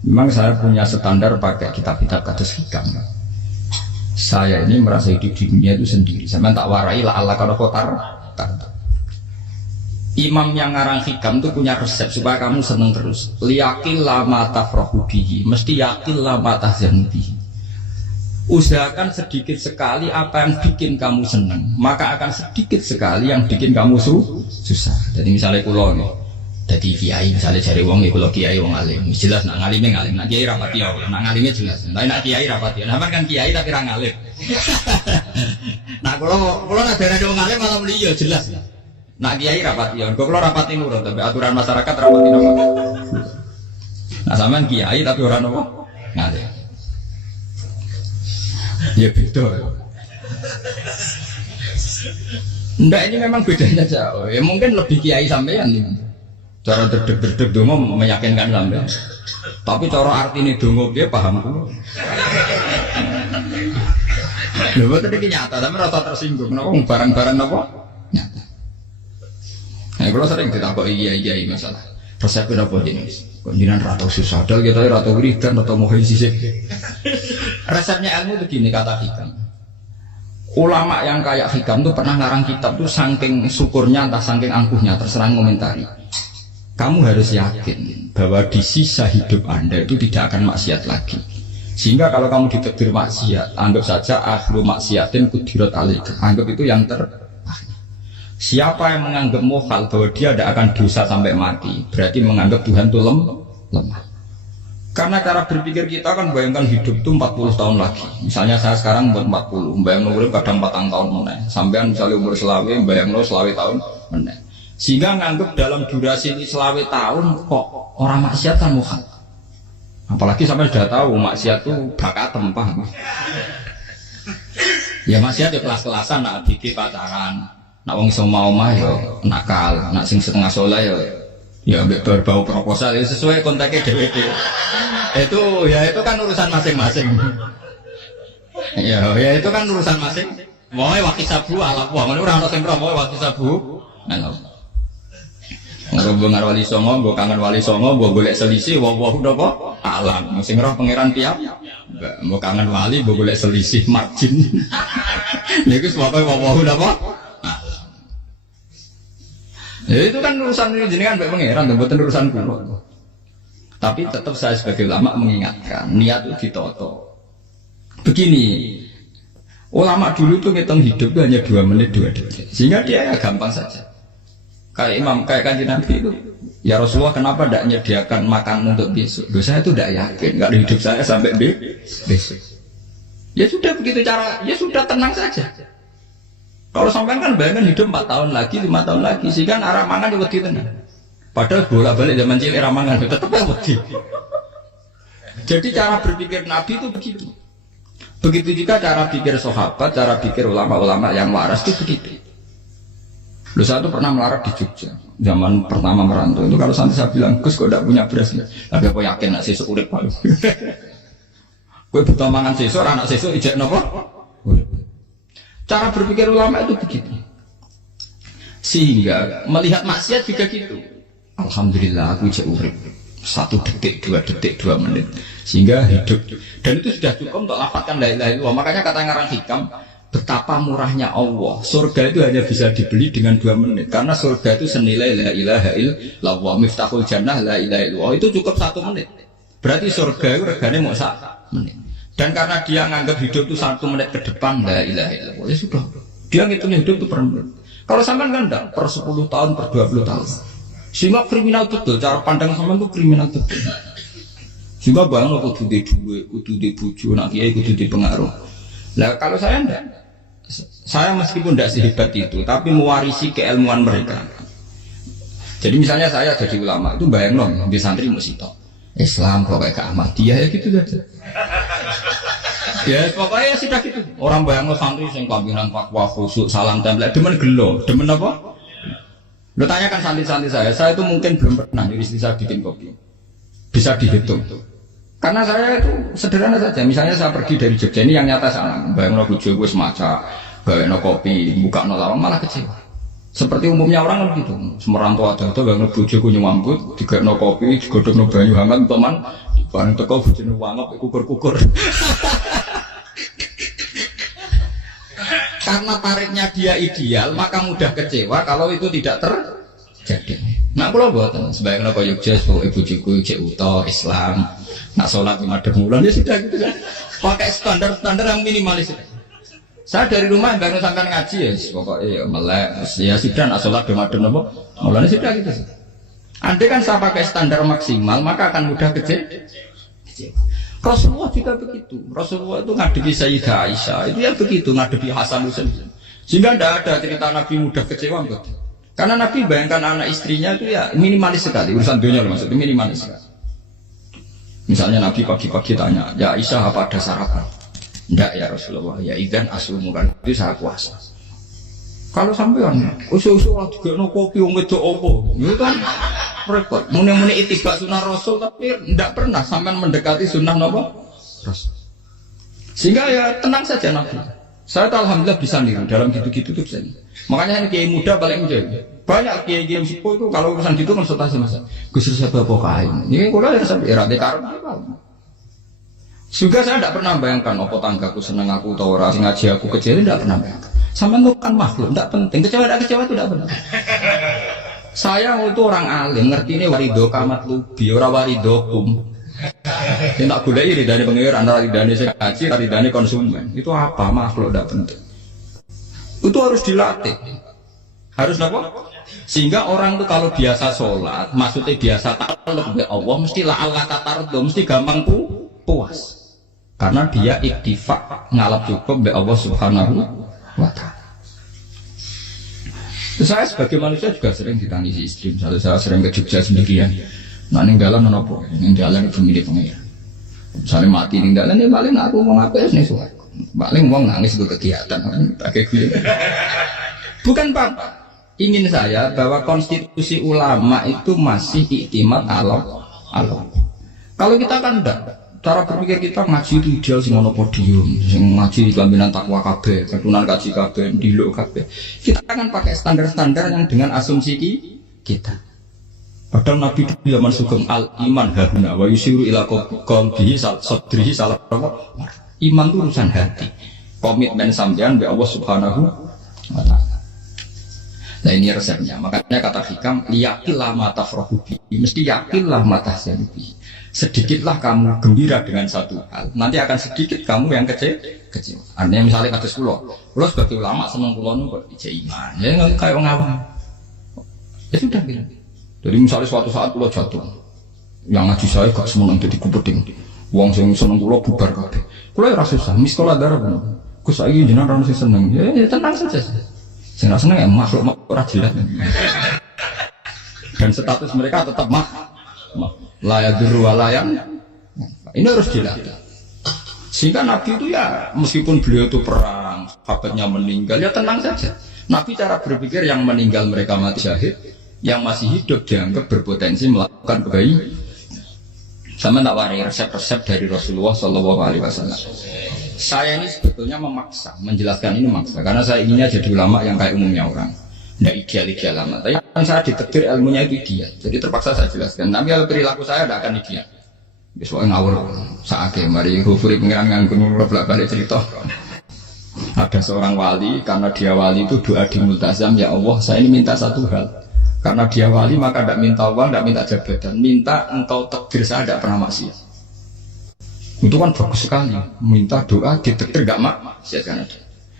Memang saya punya standar pakai kitab-kitab kados hikam. Saya ini merasa hidup di dunia itu sendiri. Saya tak warai lah Allah kalau kotar. Imam yang ngarang hikam itu punya resep supaya kamu seneng terus. Liyakil lama tafrahu bihi, mesti yakil lama tahzanu bihi. Usahakan sedikit sekali apa yang bikin kamu seneng, maka akan sedikit sekali yang bikin kamu susah. Jadi misalnya kulo nih, jadi kiai misalnya cari wong ya kulo kiai wong alim, jelas nak ngalimnya ngalim, nak kiai rapati ya, nak ngalimnya jelas. Tapi nak kiai rapati, nah kan kiai tapi orang ngalim. Nah kulo nak daerah wong alim malah beliau jelas. Nak kiai rapati ya, kulo rapati nurut, tapi aturan masyarakat rapati nopo. Nah sampean kiai tapi orang nopo ngalim. Ya beda. Enggak, ini memang bedanya jauh. Ya mungkin lebih kiai sampean nih. Cara derdek-derdek dongo meyakinkan sampean. Tapi cara artine dongo piye paham kulo. Lha boten iki nyata, tapi rasa tersinggung napa barang-barang napa? Nyata. Nah, kulo sering ditakoki kiai-kiai masalah. Resep napa jenis? Kok jenengan ra tau susah dal kita ra tau wiridan atau mohon sisik. Resepnya ilmu begini kata hikam. Ulama yang kayak hikam tuh pernah ngarang kitab tuh saking syukurnya entah saking angkuhnya terserah komentari. Kamu harus yakin bahwa di sisa hidup Anda itu tidak akan maksiat lagi. Sehingga kalau kamu ditakdir maksiat, anggap saja akhlu maksiatin kudirat alaika. Anggap itu yang siapa yang menganggap mukhal bahwa dia tidak akan dosa sampai mati, berarti menganggap Tuhan itu lemah. Karena cara berpikir kita kan bayangkan hidup itu 40 tahun lagi. Misalnya saya sekarang umur 40, bayang umur kadang 4 tahun meneh. Sampean misalnya umur selawe, bayang selawe tahun meneh. Sehingga nganggap dalam durasi ini selawe tahun kok orang maksiat kan mukhal. Apalagi sampai sudah tahu maksiat itu bakat tempah. Ya maksiat ya kelas-kelasan, nak dikit pacaran. Nak wong iso mau mah ya nakal, nak sing setengah soleh ya berbau proposal ya sesuai kontaknya DWD. Itu kan urusan masing-masing. Ya itu kan urusan masing. Mau wakil sabu ala wong ora ono sing promo wakil sabu. Nah. Ngomong wali songo, mbok kangen wali songo, mbok golek selisih wae napa? Alam. Sing roh pangeran tiap. Mbok kangen wali, mbok golek selisih margin. Niku pokoke wae napa? Ya itu kan urusan ini jenengan mbek pangeran, mboten urusan kula. Tapi tetap saya sebagai ulama mengingatkan, niat itu ditoto. Begini, ulama dulu tuh ngitung hidup itu hanya 2 menit 2 detik, sehingga dia ya gampang saja. Kayak imam, kayak kanjeng Nabi itu, ya Rasulullah kenapa tidak menyediakan makan untuk besok? Saya itu tidak yakin, nggak ada hidup saya sampai besok. Ya sudah begitu cara, ya sudah tenang saja. Kalau sampai kan bayangkan hidup 4 tahun lagi, 5 tahun lagi, sehingga arah mangan juga wedi tenang. Padahal bolak-balik zaman cilik arah mangan tetap wedi. Jadi cara berpikir Nabi itu begitu. Begitu juga cara pikir sahabat, cara pikir ulama-ulama yang waras itu begitu. Lu saya tuh pernah melarat di Jogja, zaman pertama merantau itu kalau sampai saya bilang, Gus kok tidak punya beras ya? Tapi aku yakin nak sesuk urip palu. Gue butuh mangan sesuk, anak sesuk ijek nopo? Cara berpikir ulama itu begitu. Sehingga melihat maksiat juga gitu. Alhamdulillah aku ijek urip 1 detik, 2 detik, 2 menit. Sehingga hidup. Dan itu sudah cukup untuk lafadzkan la ilaha illallah. Makanya kata ngarang hikam, betapa murahnya Allah. Surga itu hanya bisa dibeli dengan 2 menit. Karena surga itu senilai la ilaha illallah. Miftahul jannah la ilaha illallah. Itu cukup 1 menit. Berarti surga itu regane mau 1 menit. Dan karena dia nganggap hidup itu 1 menit ke depan la ilaha illallah. Ya sudah. Dia ngitung hidup itu per menit. Kalau sampean kan enggak, per 10 tahun, per 20 tahun. Sehingga kriminal betul. Cara pandang sampean itu kriminal betul. Sehingga bang kudu di duwe, kudu di bojo, nak kiai kudu di pengaruh. Nah kalau saya enggak. Saya meskipun tidak sehebat itu, tapi mewarisi keilmuan mereka. Jadi misalnya saya jadi ulama itu bayang dong di santri musito Islam pokoknya ke Ahmadiyah ya gitu saja. Ya pokoknya sudah gitu. Orang bayang lo santri sing pampiran takwa khusyuk salam tempel demen gelo, demen apa? Lo tanyakan santri-santri saya itu mungkin belum pernah istri saya bikin kopi. Bisa dihitung. Karena saya itu sederhana saja. Misalnya saya pergi dari Jogja ini yang nyata sana, bayang lo bojo gue semaca, gawe no kopi, buka no lawang malah kecewa. Seperti umumnya orang kan gitu. Semerantau ada bayang lo bojo gue nyuambut, digawe no kopi, digodok no banyu hangat, teman Barang teko bojone wangop kukur-kukur. Karena tarifnya dia ideal, maka mudah kecewa kalau itu tidak terjadi. Nah, kalau buatan sebaiknya kau yukjes, ibu cucu cek uto Islam, nak sholat 5 bulan ya sudah gitu kan. Pakai standar yang minimalis. Saya dari rumah nggak sampai ngaji ya, pokoknya ya melek, ya sudah nak sholat 5 apa, mulanya sudah gitu. Andai kan saya pakai standar maksimal, maka akan mudah kecewa. Rasulullah juga begitu. Rasulullah itu ngadepi Sayyidah Aisyah itu ya begitu, ngadepi Hasan Husain. Sehingga tidak ada cerita Nabi mudah kecewa betul. Karena Nabi bayangkan anak istrinya itu ya minimalis sekali, urusan dunia loh maksudnya minimalis sekali. Misalnya Nabi pagi-pagi tanya, ya Aisyah apa ada sarapan? Tidak ya Rasulullah, ya idzan asumu kan itu saya puasa. Kalau sampean usul-usul lah juga no kopi wong wedok opo, itu kan repot. Muni-muni itibak sunnah Rasul tapi tidak pernah sampean mendekati sunnah nopo Rasul. Sehingga ya tenang saja Nabi. Saya tuh alhamdulillah bisa niru dalam gitu-gitu tuh bisa. Makanya ini kiai muda paling menjadi banyak kiai sepuh itu kalau urusan gitu konsultasi masa. Gus siapa apa kain? Ini kalau ya sampai era dekar. Juga saya tidak pernah bayangkan apa tanggaku seneng aku atau orang ngaji aku kecil tidak pernah bayangkan. Sama itu kan makhluk, tidak penting. Kecewa itu tidak penting. Saya itu orang alim, ngerti ini warido kamat lubi, orang warido kum. Saya tak gulai ridani pengiran, ridani saya ngaji, ridani konsumen. Itu apa makhluk tidak penting. Itu harus dilatih. Harus apa? Sehingga orang itu kalau biasa sholat, maksudnya biasa takluk ke Allah, mesti la'alla tatardo, mesti gampang puas. Karena dia iktifak ngalap cukup be Allah Subhanahu wa ta'ala. Saya sebagai manusia juga sering ditangisi istri. Misalnya saya sering ke Jogja sendirian. Nah ninggalan apa? Ninggalan itu milik pengira. Misalnya mati ninggalan, ya paling aku mau ngapain nih soal. Paling uang nangis itu kegiatan. Pakai gue. Bukan Pak. Ingin saya bahwa konstitusi ulama itu masih iktimat Allah. Kalau kita kan enggak. Cara berpikir kita ngaji itu ideal sing ono podium, sing ngaji kelaminan takwa kabeh, ketunan kaji kabeh, diluk kabeh. Kita akan pakai standar-standar yang dengan asumsi kita. Padahal Nabi di zaman sugeng al iman hahuna wa yusiru ila qalbihi sadrihi salah. Iman itu urusan hati. Komitmen sampean be Allah Subhanahu wa taala. Nah ini resepnya. Makanya kata hikam yakinlah mata frohubi, mesti yakinlah mata syaribi. Sedikitlah kamu gembira dengan satu hal, nanti akan sedikit kamu yang kecil. Artinya misalnya kados pulau sebagai ulama seneng pulau nu kok ijek iman, ya kayak orang awam. Ya sudah gitu. Jadi misalnya suatu saat pulau jatuh, yang ngaji saya gak semeneng jadi kupeting, uang sing seneng pulau bubar kabeh. Pulau rasa susah, miskola darah pun. Gus saya jenengan orang sing seneng, ya tenang saja. Saya seneng ya makhluk ora jelas. Dan status mereka tetap layak durwalayan. Ini harus dilatih. Sehingga Nabi itu ya meskipun beliau itu perang, sahabatnya meninggal, ya tenang saja. Nabi cara berpikir yang meninggal mereka mati syahid, yang masih hidup dianggap berpotensi melakukan kebaikan. Sama tak wari resep-resep dari Rasulullah SAW. Saya ini sebetulnya memaksa, menjelaskan ini memaksa, karena saya inginnya jadi ulama yang kayak umumnya orang. Tidak ideal-ideal lama, tapi kan saya ditekdir ilmunya itu ideal, jadi terpaksa saya jelaskan. Tapi kalau perilaku saya tidak akan ideal. Soalnya ngawur, saatnya mari hufuri pengiran nganggung balik cerita. Ada seorang wali, karena dia wali itu doa di multazam, ya Allah saya ini minta satu hal. Karena dia wali maka tidak minta uang, tidak minta jabatan, minta engkau takdir saya tidak pernah maksiat. Itu kan bagus sekali, minta doa ditakdir tidak maksiat kan ada.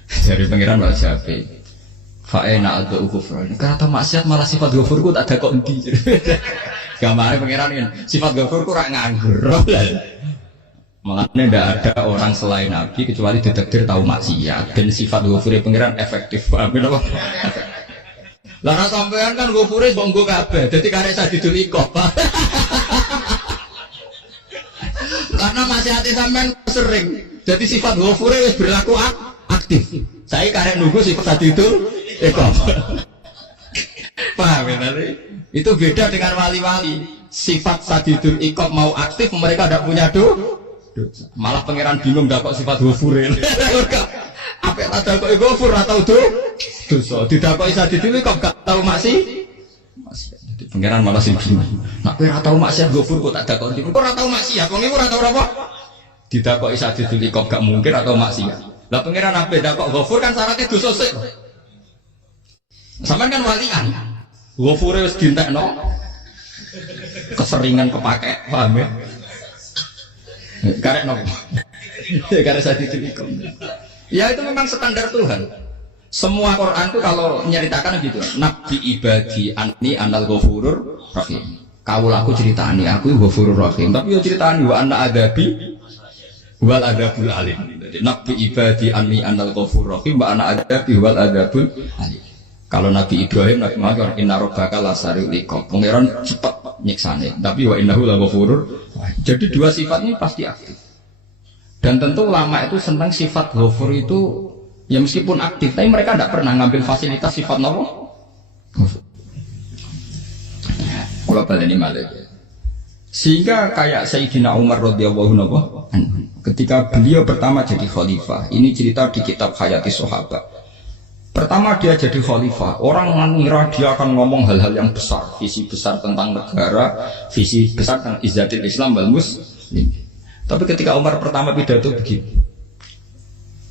Dari pengiran wali Syafi'i. Fa'ena ada ghufran. Karena maksiat malah sifat ghafurku tak ada kok endi. Gambarnya pangeran kan sifat ghafurku rak nganggur. Makanya tidak ada orang selain Nabi kecuali ditakdir tahu maksiat dan sifat ghafure pangeran efektif. Paham apa? Lah ora sampean kan ghafure mbok kabeh. Dadi karek sadidul iqab. Karena maksiat sampean sering. Jadi sifat ghafure wis berlaku aktif. Saya karek nunggu sifat sadidul iqab. Paham ya tadi? Itu beda dengan wali-wali. Sifat sadidul iqab mau aktif, mereka tidak punya dosa. Malah pangeran bingung gak kok sifat ghafure. Apa yang ada kok ghafur atau dosa? Tidak kok sadidul iqab gak tahu masih. Pangeran malah sing bingung. Nak kowe ora tau maksiat Ghafur kok tak dakoni. Kok ora tau maksiat, wong iku ora tau apa? Didakoki Sadidul Iqab gak mungkin atau maksiat. Lah pangeran apa dakok Ghafur kan syaratnya dosa sik. Sampeyan kan walian. Ghafure wis dientekno. Keseringan kepake, paham ya? Karek nopo. Karek Sadidul Iqab. Ya itu memang standar Tuhan. Semua Quran itu kalau menyeritakan gitu, Nabi ibadi anni anal ghafurur rahim. Kau laku ceritani aku ghafurur rahim, tapi yo ceritani wa anna adabi wal adabul alim. Jadi Nabi ibadi anni anal ghafurur rahim wa anna adabi wal adabul alim. Kalau Nabi Ibrahim, Nabi Muhammad inna rabbaka lasariul iqab. Pangeran cepat nyiksane, tapi wa innahu laghafurur. Jadi dua sifat ini pasti aktif. Dan tentu ulama itu senang sifat ghafur itu. Ya meskipun aktif, tapi mereka tidak pernah ngambil fasilitas sifat nopo. Kalau baleni malik. Sehingga kayak Sayyidina Umar radhiyallahu anhu, ketika beliau pertama jadi khalifah, ini cerita di kitab Hayati Sahabat. Pertama dia jadi khalifah, orang mengira dia akan ngomong hal-hal yang besar, visi besar tentang negara, visi besar tentang izzatil Islam wal muslim. Tapi ketika Umar pertama pidato begini.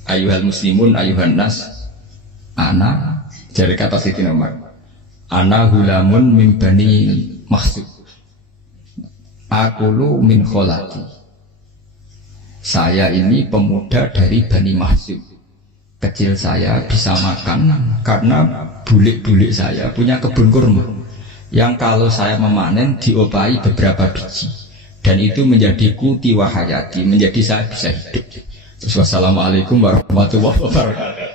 Ayuhal muslimun ayuhan nas ana dari kata Sayyidina Umar ana hulamun min bani Mahsud akulu min kholati, saya ini pemuda dari Bani Mahsud, kecil saya bisa makan karena bulik-bulik saya punya kebun kurma yang kalau saya memanen diopahi beberapa biji dan itu menjadi kuti wahayati, menjadi saya bisa hidup. Wassalamualaikum warahmatullahi wabarakatuh.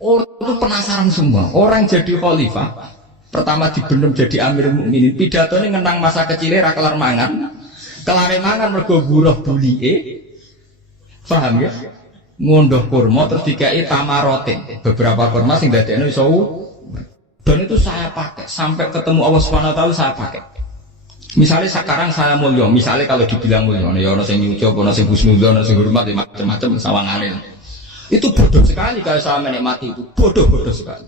Orang itu penasaran semua. Orang jadi khalifah pertama dibenem jadi Amir Mukminin, pidatonya ngenang masa kecilnya ra kelar mangan. Kelare mangan mergo buruh bulike. Paham ya? Ngondoh kurma terus dikai tamarote. Beberapa kurma sing dadekno iso. Dan itu saya pakai sampai ketemu Allah Subhanahu wa taala saya pakai. Misalnya sekarang saya mulia, misalnya kalau dibilang mulia, ya orang yang nyuci, orang yang husnudzon, orang yang hormat, macam-macam sawangannya. Itu bodoh sekali kalau saya menikmati itu, bodoh sekali.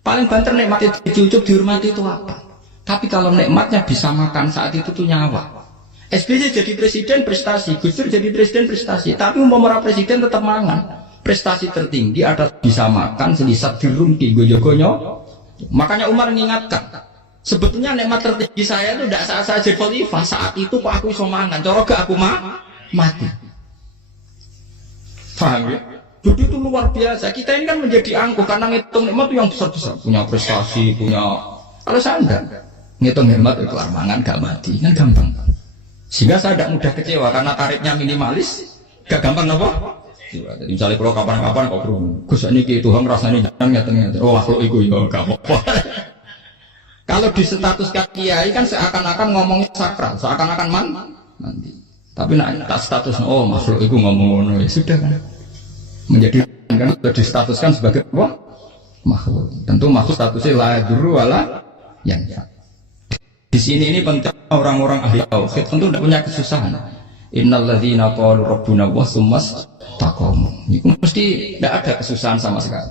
Paling banter nikmati dicucuk, dihormati itu apa? Tapi kalau nikmatnya bisa makan saat itu tuh nyawa. SBY jadi presiden prestasi, Gus Dur jadi presiden prestasi, tapi umpama presiden tetap mangan. Prestasi tertinggi ada bisa makan selisat dirungki, goyo-goyo. Makanya Umar mengingatkan. Sebetulnya nikmat tertinggi saya itu tidak saat saya jadi khalifah, saat itu kok aku iso mangan, cara gak aku mati. Paham ya? Jadi itu luar biasa. Kita ini kan menjadi angkuh karena ngitung nikmat itu yang besar-besar, punya prestasi, punya. Kalau saya enggak ngitung nikmat itu kelar mangan gak mati, kan gampang. Sehingga saya tidak mudah kecewa karena tarifnya minimalis, gak gampang apa? Jadi misalnya kalau kapan-kapan kok bro, Gus ini Tuhan rasanya jangan ngeten-ngeten. Oh makhluk itu ya gak apa-apa. Kalau di status kiai kan seakan-akan ngomongnya sakral, seakan-akan mandi. Tapi tak status oh makhluk itu ngomong ya sudah kan. Menjadi kan sudah distatuskan sebagai apa? Makhluk. Tentu makhluk statusnya la yadurru wala yanfa. Di sini ini penting orang-orang ahli tauhid tentu tidak punya kesusahan. Innal ladzina qalu rabbuna wa tsummas taqamu. Itu mesti tidak ada kesusahan sama sekali.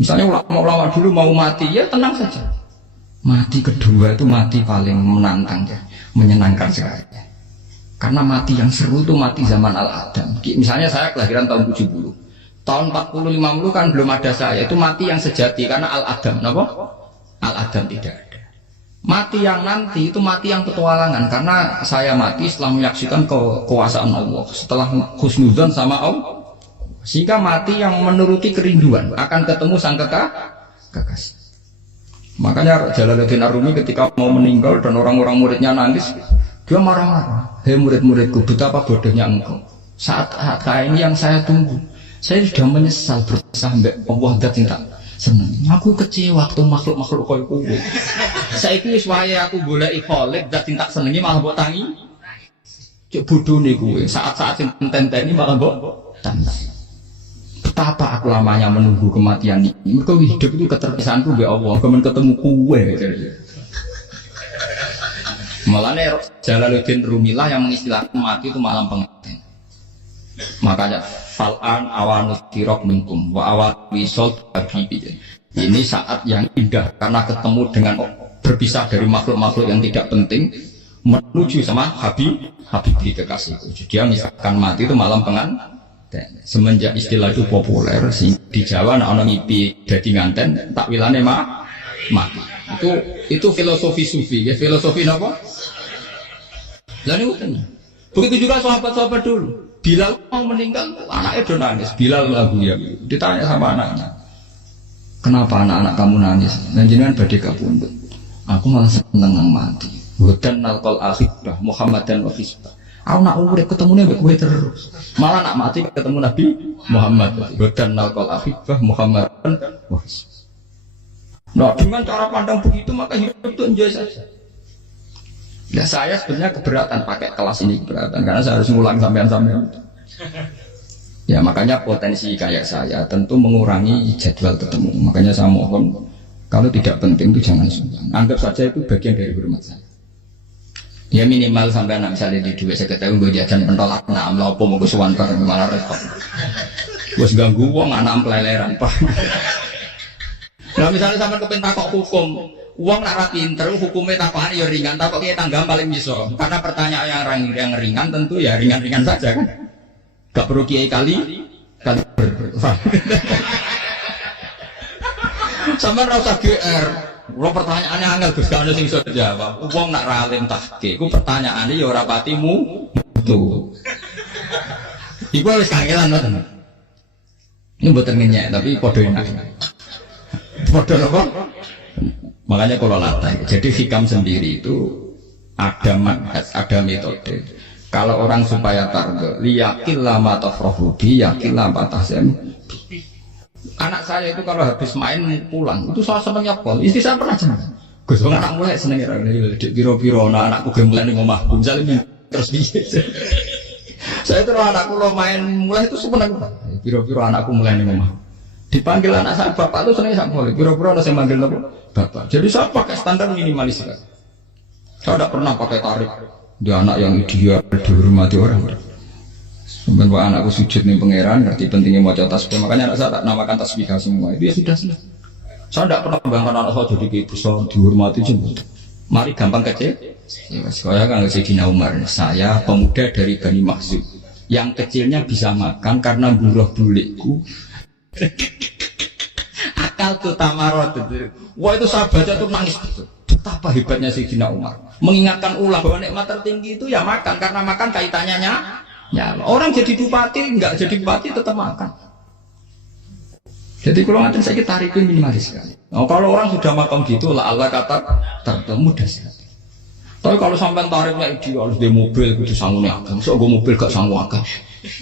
Misalnya ulama-ulama dulu mau mati ya tenang saja. Mati kedua itu mati paling menantang ya, menyenangkan sekali. Karena mati yang seru itu mati zaman Al-Adam. Misalnya saya kelahiran tahun 70. Tahun 40-50 kan belum ada saya. Itu mati yang sejati karena Al-Adam. Kenapa? Al-Adam tidak ada. Mati yang nanti itu mati yang petualangan. Karena saya mati setelah menyaksikan kekuasaan Allah. Setelah husnudzon sama Allah. Sehingga mati yang menuruti kerinduan. Akan ketemu sang kekasih. Makanya Jalaluddin Ar-Rumi ketika mau meninggal dan orang-orang muridnya nangis, dia marah-marah. Hei murid-muridku, betapa bodohnya engkau. Saat ini yang saya tunggu, saya sudah menyesal berusaha sampai Allah dat tak senang. Aku kecewa waktu makhluk-makhluk kau itu. Saya ini supaya aku boleh ikholik dat tak senangi malah buat tangi. Cuk bodoh nih gue. Saat-saat yang tenten malah buat tantang. Betapa aku lamanya menunggu kematian ini. Mereka hidup itu keterpisahanku be Allah. Kemen ketemu kue. Malahnya Jalaluddin Rumilah yang mengistilahkan mati itu malam pengantin. Makanya fal'an awanut kirok minkum wa awat wisol habibi. Ini saat yang indah karena ketemu dengan berpisah dari makhluk-makhluk yang tidak penting menuju sama Habibi kekasihku. Dia misalkan mati itu malam penganten. Semenjak istilah itu populer di Jawa anak ngipi dadi nganten takwilane mati. Itu filosofi sufi ya, filosofi apa? Lah niku tenan. Begitu juga sahabat-sahabat dulu. Bilal mau meninggal, anaknya udah nangis. Bilal lagu ya. Ditanya sama anaknya, kenapa anak-anak kamu nangis? Dan jenengan badhe kapundhut. Aku malah seneng nang mati. Hudan nalqal akhibah Muhammad dan Wafisbah. Aku nak urip ketemunya mbek kowe terus. Malah nak mati ketemu Nabi Muhammad. Hudan nalqal akhibah Muhammad dan Wafisbah. Nah, dengan cara pandang begitu maka hidup itu enjoy saja. Ya saya sebenarnya keberatan pakai kelas ini, keberatan karena saya harus ngulang sampean-sampean. Ya makanya potensi kayak saya tentu mengurangi jadwal ketemu. Makanya saya mohon kalau tidak penting itu jangan sumbang. Anggap saja itu bagian dari hormat saya. Ya minimal sampai anak misalnya di duit saya ketahui gue jajan pentolak enam lopo mau kesuwan bareng malah repot. Gue ganggu uang anak peleleran pak. Nah misalnya sampai kepentak kok hukum. Uang nak pinter, hukumnya takokan ya ringan, takok kita tangga paling bisa. Karena pertanyaan yang ringan tentu ya ringan-ringan saja kan. Gak perlu kiai kali sama rasa GR. Kalau pertanyaannya angel Gus gak ada sing iso jawab. Uang nak ralim tahke, ku pertanyaannya ya ora patimu tuh. Iku wis kangelan ngoten. Ini mboten ngenyek tapi padha enak. Padha apa? Makanya kalau latih, jadi hikam sendiri itu ada manhaj, ada metode. Kalau orang supaya targe, liyakil lama tafrohubi, yakil lama tahsem. Anak saya itu kalau habis main pulang, itu saya senengnya pol. Istri saya pernah jeneng. Gus, anak mulai senengnya di biro-biro, anakku gemulai di rumahku, misalnya terus dia. Saya itu anakku lo main mulai itu seneng. Biro-biro anakku mulai di rumah. Dipanggil anak saya bapak itu senengnya sama boleh. Biro-biro ada yang manggil bapak. Jadi saya pakai standar minimalis. Saya tidak pernah pakai tarif. Dia anak yang ideal dihormati orang. Sampai anakku sujud nih pangeran, ngerti pentingnya mau tasbih. Makanya anak saya tak namakan tasbih semua. Itu ya sudah selesai. Saya tidak pernah bayangkan anak saya jadi kayak besar dihormati cuma. Mari gampang kecil. Saya kan Sayyidina Umar. Saya pemuda dari Bani Makhzum. Yang kecilnya bisa makan karena buruh bulikku. Akal tuh tamarot itu. Wah itu sahabatnya tuh nangis. Betapa hebatnya Sayyidina Umar. Mengingatkan ulah bahwa nikmat tertinggi itu ya makan. Karena makan kaitannya ya. Orang jadi bupati, enggak jadi bupati tetap makan. Jadi kalau ngatain saya tarikin minimalis sekali. Nah, kalau orang sudah makan gitu lah Allah kata mudah sekali. Tapi kalau sampai tarifnya ideal harus di mobil kudu sangune akeh. Mosok gue mobil gak sanggup akeh.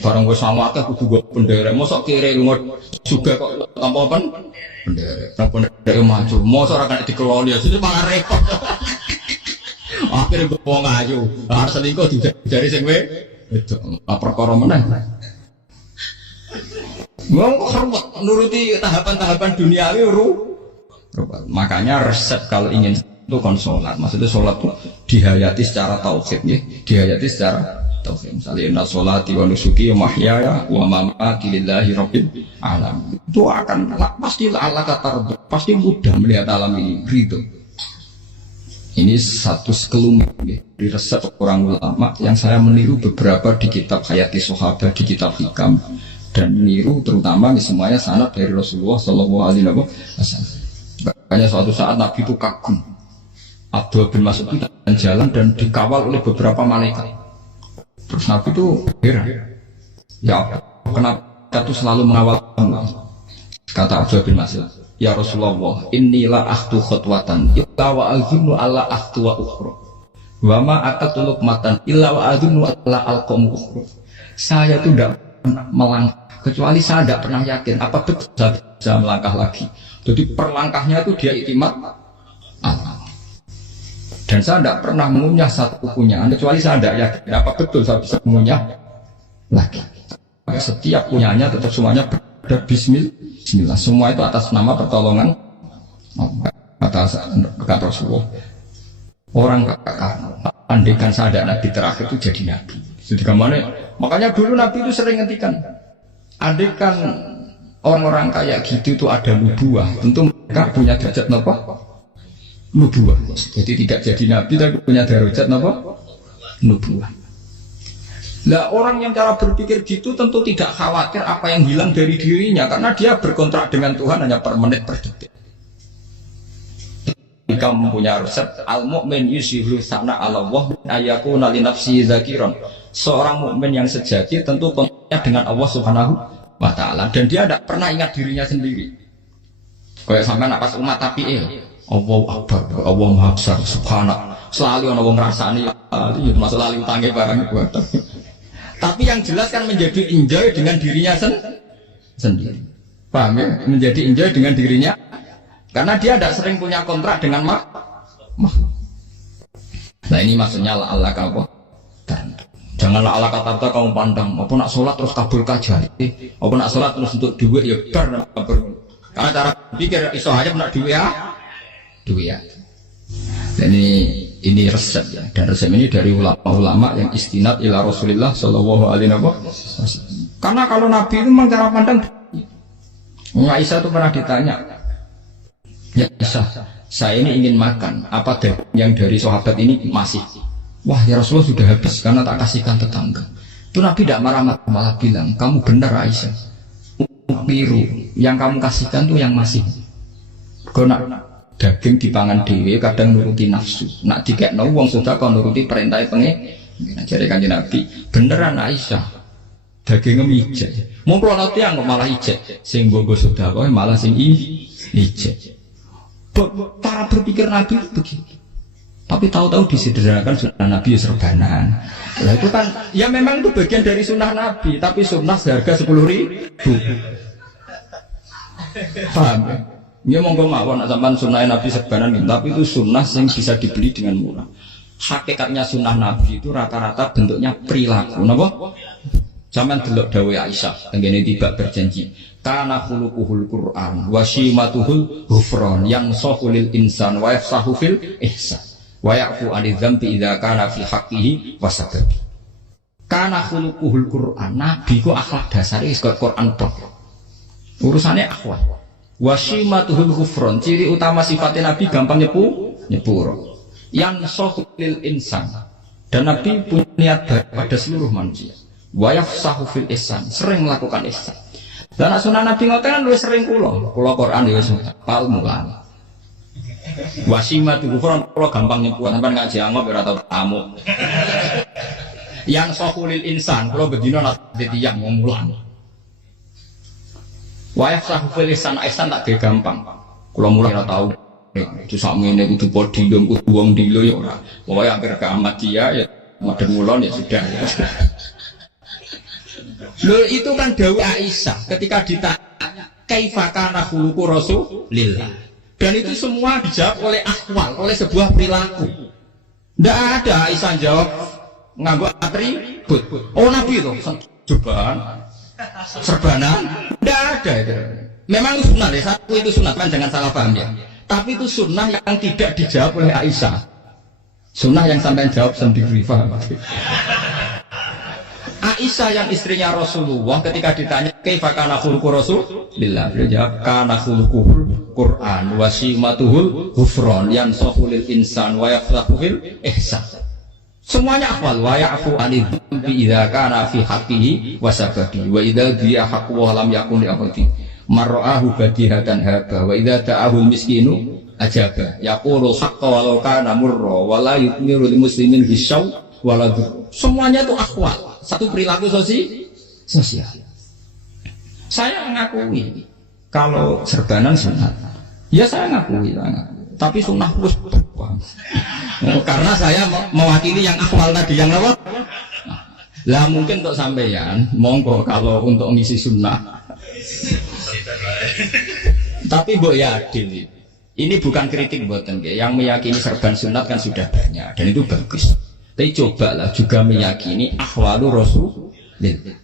Barang gue sanggup akeh kudu gue penderek. Mosok kiri lunga juga kok tanpa apa? Penderek. Nang penderek maju. Mosok ora kena dikeloli itu malah repot. Akhirnya gue mau ngayu. Harus selingkuh dari sing itu perkara meneh. Mau hormat nuruti tahapan-tahapan duniawi makanya resep kalau ingin itu kon sholat, maksudnya sholat itu dihayati secara tauhid ya, dihayati secara tauhid. Misalnya inna sholati wa nusuki wa mahyaya wa mamati lillahi rabbil alamin. Itu akan pasti Allah kata pasti mudah melihat alam ini ridho. Ini satu sekelumit ya, di resep orang ulama yang saya meniru beberapa di kitab Hayati Sahabat, di kitab Hikam, dan meniru terutama semuanya sanad dari Rasulullah Shallallahu Alaihi Wasallam. Makanya suatu saat Nabi itu kagum. Abdul bin Mas'ud itu jalan dan dikawal oleh beberapa malaikat. Terus Nabi itu heran. Ya kenapa itu selalu mengawal kamu? Kata Abdul bin Mas'ud, ya Rasulullah, inilah akhtu khutwatan illa wa azunnu alla akhtu wa ukhra wa ma akatu luqmatan illa wa azunnu alla alqamu ukhra. Saya itu tidak melangkah kecuali saya tidak pernah yakin apa betul saya bisa melangkah lagi. Jadi perlangkahnya itu dia iktimat Allah. Dan saya tidak pernah mengunyah satu punyaan kecuali saya tidak yakin apa betul saya bisa mengunyah lagi. Setiap punyanya tetap semuanya ada Bismillah. Semua itu atas nama pertolongan atas kata Rasulullah. Orang andaikan saya ada nabi terakhir itu jadi nabi. Jadi kemana? Makanya dulu nabi itu sering ngendikan, andaikan orang-orang kayak gitu itu ada nubuah, tentu mereka punya derajat apa? nubuwah. Jadi tidak jadi nabi tapi punya darajat apa? Nubuwah. Lah orang yang cara berpikir gitu tentu tidak khawatir apa yang hilang dari dirinya karena dia berkontrak dengan Tuhan hanya per menit per detik. Jika mempunyai resep al-mu'min yusiru sana Allah ayakuna li nafsi zakiron. Seorang mukmin yang sejati tentu kontraknya dengan Allah Subhanahu wa taala dan dia tidak pernah ingat dirinya sendiri. Kayak sampean pas umat tapi Allahu Akbar, Allah Maha Besar, subhanallah. Selalu ana wong ngrasani masuk lali utange barang kuwi. Tapi yang jelas kan menjadi enjoy dengan dirinya sendiri. Paham ya? Menjadi enjoy dengan dirinya karena dia tidak sering punya kontrak dengan makhluk. Nah ini maksudnya Allah apa? Janganlah Allah kata kamu pandang, apa nak sholat terus kabul kajari, apa nak sholat terus untuk duit ya bar kabul. Karena cara pikir iso aja nak duit ya. Dan ini resep ya, dan resep ini dari ulama-ulama yang istinad ila Rasulullah Shallallahu Alaihi Wasallam. Karena kalau Nabi itu memang cara pandang. Aisyah itu pernah ditanya, ya Aisyah, saya ini ingin makan, apa yang dari sahabat ini masih? Wah ya Rasulullah sudah habis karena tak kasihkan tetangga. Itu Nabi tidak marah-marah, malah bilang, kamu benar Aisyah, biru yang kamu kasihkan tuh yang masih. Kau nak daging dipangan dewe kadang nuruti nafsu, nak dikekno wong sudah kau nuruti perintah pengen. Jadi kanjeng Nabi beneran Aisyah dagingnya ijek. Mau kalau nanti yang malah ijek, sing bogo sudah kau malah sing ijek. Cara berpikir Nabi itu begitu. Tapi tahu-tahu disederhanakan sunnah Nabi ya serbanan. Nah itu kan, ya memang itu bagian dari sunnah Nabi, tapi sunnah seharga 10.000. Paham ya? Ya monggo mawon sampean sunnah Nabi serbanan, tapi itu sunnah yang bisa dibeli dengan murah. Hakikatnya sunnah Nabi itu rata-rata bentuknya perilaku, napa? Sampeyan delok dawuh Aisyah, tenggene tiba berjanji. Kana khuluquhul Qur'an wa shimatuhul ghufran yang sahulil insan wa yafsahu fil ihsan. Wa ya'fu 'anil dzambi idza kana fi haqqihi wasabab. Kana khuluquhul Qur'an, Nabi ku akhlak dasare wis kaya Qur'an tok. Urusane akhlak. Wa shimatuhul ghufran, ciri utama sifatnya Nabi gampang nyepuro. Yang sahulil insan. Dan Nabi punya niat baik pada seluruh manusia. Wa yafsahu fil ihsan, sering melakukan ihsan. Dan sunnah Nabi ngoten kan luwih sering kula Quran ya wis hafal mulan. Wasimatu kufron kula gampang nyebut sampean ngaji angop ora tau tamu. Yang sahulil insan kula bedina nate tiyang mulan. Wa yafsahu fil ihsan tak gampang. Kula mulan ora tau. Itu sakmene kudu podium kudu wong dilo ya ora. Pokoke hampir kiamat dia ya madhep mulon ya sudah. Loh itu kan dawuh Aisyah ketika ditanya kaifa kana khuluqu Rasulillah. Dan itu semua dijawab oleh akwal, oleh sebuah perilaku. Tidak ada Aisyah jawab nganggo atribut. Oh Nabi itu serbanan. Tidak ada itu. Memang itu sunnah ya, satu itu sunnah kan jangan salah paham ya. Tapi itu sunnah yang tidak dijawab oleh Aisyah. Sunnah yang sampai jawab sendiri paham. Aisyah yang istrinya Rasulullah ketika ditanya kaifa kana khuluqu Rasulillah, beliau jawab kana khuluquhul Qur'an wa simatuhul ghufran yang sahulil insan wa yafsahu fil ihsan. Semuanya akwal wa ya'fu 'anil dzambi idza kana fi haqqihi wa sabati wa idza dia haqqu wa lam yakun li akhdi mar'ahu badihatan haba wa idza ta'ahul miskinu ajaba yaqulu haqqa walau kana murra wa la yukmiru lil muslimin bisaw wala. Semuanya itu akwal. Satu perilaku sosial. Saya mengakui kalau serbanan sunat. Ya saya ngakui. Tapi sunnah terus karena saya mewakili yang akwal tadi yang apa? Lah mungkin untuk sampeyan, monggo kalau untuk ngisi sunnah. Tapi mbok ya adil. Ini bukan kritik buatan yang meyakini serban sunat kan sudah banyak dan itu bagus. Tapi cobalah juga meyakini ahwalu Rasulillah.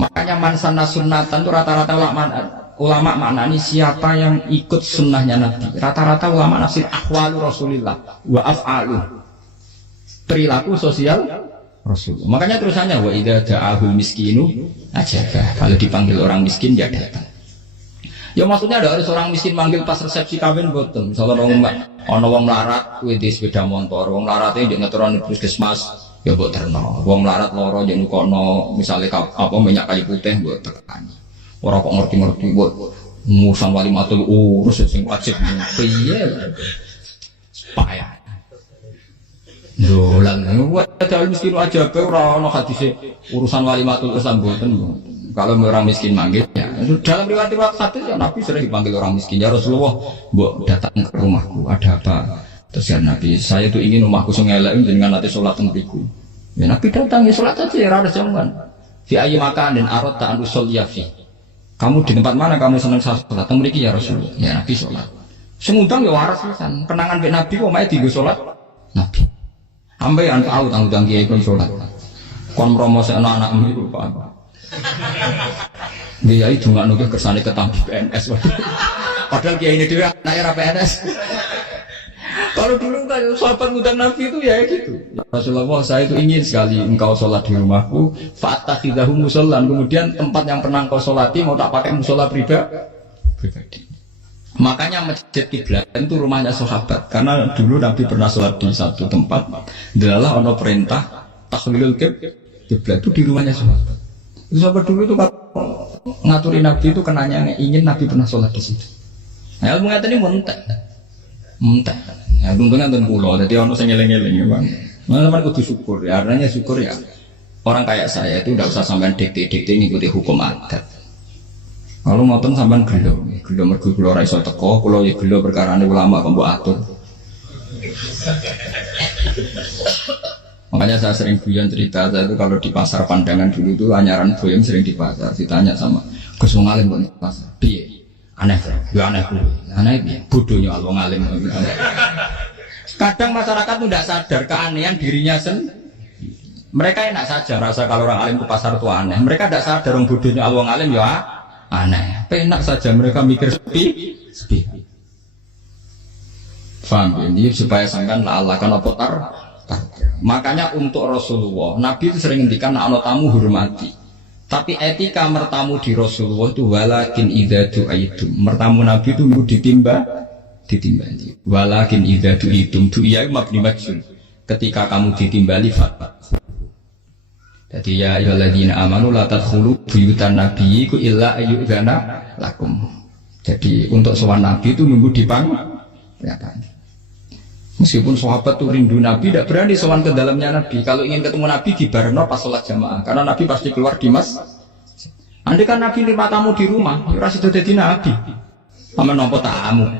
Makanya mansana sunnatan itu rata-rata ulama maknani siapa yang ikut sunnahnya Nabi. Rata-rata ulama nafsir ahwalu Rasulillah wa af'alu, perilaku sosial Rasul. Makanya terusannya wa idza da'ahul miskinu ajaba. Kalau dipanggil orang miskin dia datang. Ya maksudnya ada orang miskin manggil pas resepsi kawin boten. Misalnya ono wong melarat kuwi di sepeda motor, wong melarate yo ngeturun di puskesmas ya mbok terno. Wong melarat loro yo nukono misale apa minyak kayu putih mbok tekani. Ora kok ngerti-ngerti mbok musan walimatul urus sing wajib piye. Payah. Dolan ada miskin aja pe ora ono hadise urusan walimatul urus mboten. Kalau orang miskin manggil, ya dalam riwayat hadis ya Nabi sering dipanggil orang miskin. Ya Rasulullah, mbok datang ke rumahku, ada apa? Terus ya Nabi, saya tuh ingin rumahku sengelak dengan nanti sholat tempiku. Ya Nabi datang ya sholat saja, ya harus jangan. Fi ayi makan dan arot tak anusol yafi. Kamu di tempat mana kamu senang sholat? Temriki ya Rasulullah. Ya Nabi sholat. Semudang ya waras pisan. Kenangan be Nabi kok mae digo sholat? Nabi. Ambe an tahu tanggung kiai kon sholat. Kon promosi anak-anakmu itu apa? Dia itu nggak nunggu kersane ketampi PNS. Padahal kiai ini dia anaknya era PNS. Kalau dulu kan sahabat ngundang Nabi itu ya gitu. Rasulullah, saya itu ingin sekali engkau sholat di rumahku. Fa'takhidahu musallan. Kemudian tempat yang pernah engkau sholati mau tak pakai musola pribadi. Makanya masjid kiblat itu rumahnya sahabat. Karena dulu Nabi pernah sholat di satu tempat. Adalah ono perintah takhlilul kiblat itu di rumahnya sahabat. Sahabat dulu itu ngaturin Nabi itu kenanya ingin Nabi pernah sholat di situ. Nah, ilmu ngata ini muntah. Ya, untungnya tentang pulau. Jadi orang sengeleng-geleng ya bang. Teman-teman kudu syukur. Ya, artinya syukur ya. Orang kayak saya itu tidak usah sampai dikte-dikte ngikuti hukum adat. Kalau ngotot sampai gelo mergo gelo ora iso teko, kula ya gelo perkarane ulama kok mbok atur. Makanya saya sering guyon cerita, saya itu kalau di pasar Pandangan dulu itu anyaran boyong sering di pasar, ditanya sama Gus wong alim kok di pasar, piye? Aneh, ya aneh piye? Bodohnya wong alim. Kadang masyarakat itu tidak sadar keanehan dirinya sendiri. Mereka enak saja rasa kalau orang alim ke pasar itu aneh. Mereka tidak sadar orang bodohnya wong alim ya aneh. Enak saja mereka mikir sepi. Faham ini supaya sampean Allah kan apa Makanya untuk Rasulullah, Nabi itu sering ngendikan ana tamu hormati. Tapi etika mertamu di Rasulullah itu walakin idza du'aitum. Mertamu Nabi itu ditimbali. Walakin idza du'itum du'iya mabni majhul. Ketika kamu ditimbali fatwa. Jadi ya ayyuhalladzina amanu la tadkhulu buyutan nabiyyi illa ayyudzana lakum. Jadi untuk sowan Nabi itu nunggu dipang ya kan. Meskipun sahabat tuh rindu Nabi, tidak berani sowan ke dalamnya Nabi. Kalau ingin ketemu Nabi di barno pas sholat jamaah, karena Nabi pasti keluar di mas. Andai kan Nabi lima tamu di rumah, ya ora sido dadi Nabi. Aman nampa tamu.